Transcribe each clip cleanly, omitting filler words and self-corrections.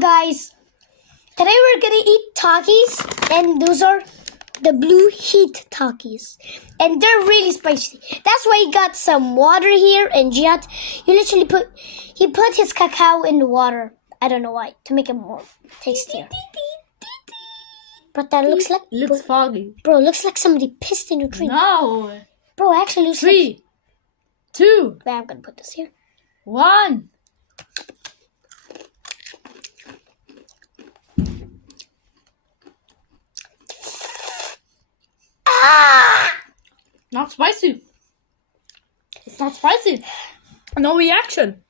guys, today we're gonna eat takis, and those are the blue heat takis, and they're really spicy. That's why he got some water here, and Jihad, he put his cacao in the water. I don't know why, to make it more tastier. But that looks foggy. Bro, looks like somebody pissed in your drink. No. Bro, actually looks 3, 2. Wait, I'm gonna put this here. 1. Not spicy. It's not spicy. No reaction.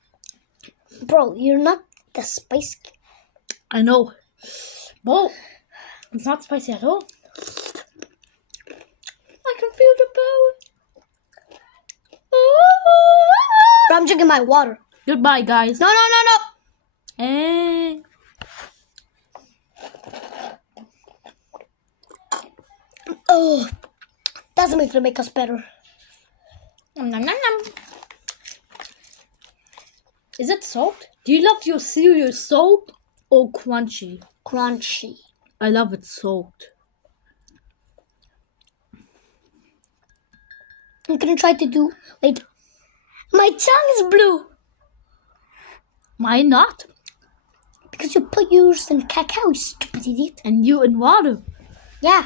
Bro, you're not the spicy. I know. Bro, it's not spicy at all. I can feel the power. Bro, I'm drinking my water. Goodbye, guys. No. Hey. Oh, doesn't make us better. Nom, nom, nom, nom. Is it soaked? Do you love your cereal soaked or crunchy? Crunchy. I love it soaked. I'm gonna try to do. Wait, my tongue is blue Mine not. because you put yours in cacao, you stupid idiot. And you in water. Yeah,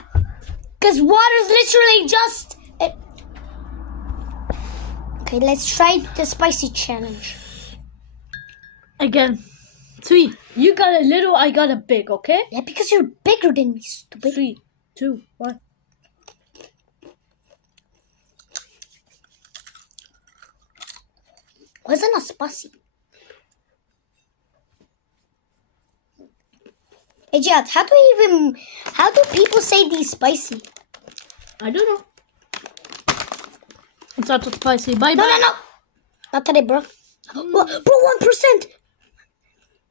because water's literally just. Okay, let's try the spicy challenge. Again. 3. You got a little, I got a big, okay? Yeah, because you're bigger than me, stupid. 3, 2, 1. Why is it not spicy? Hey, Jihad, how do people say these spicy? I don't know. It's not so spicy. Bye bye. No. Not today, bro. Bro, 1%.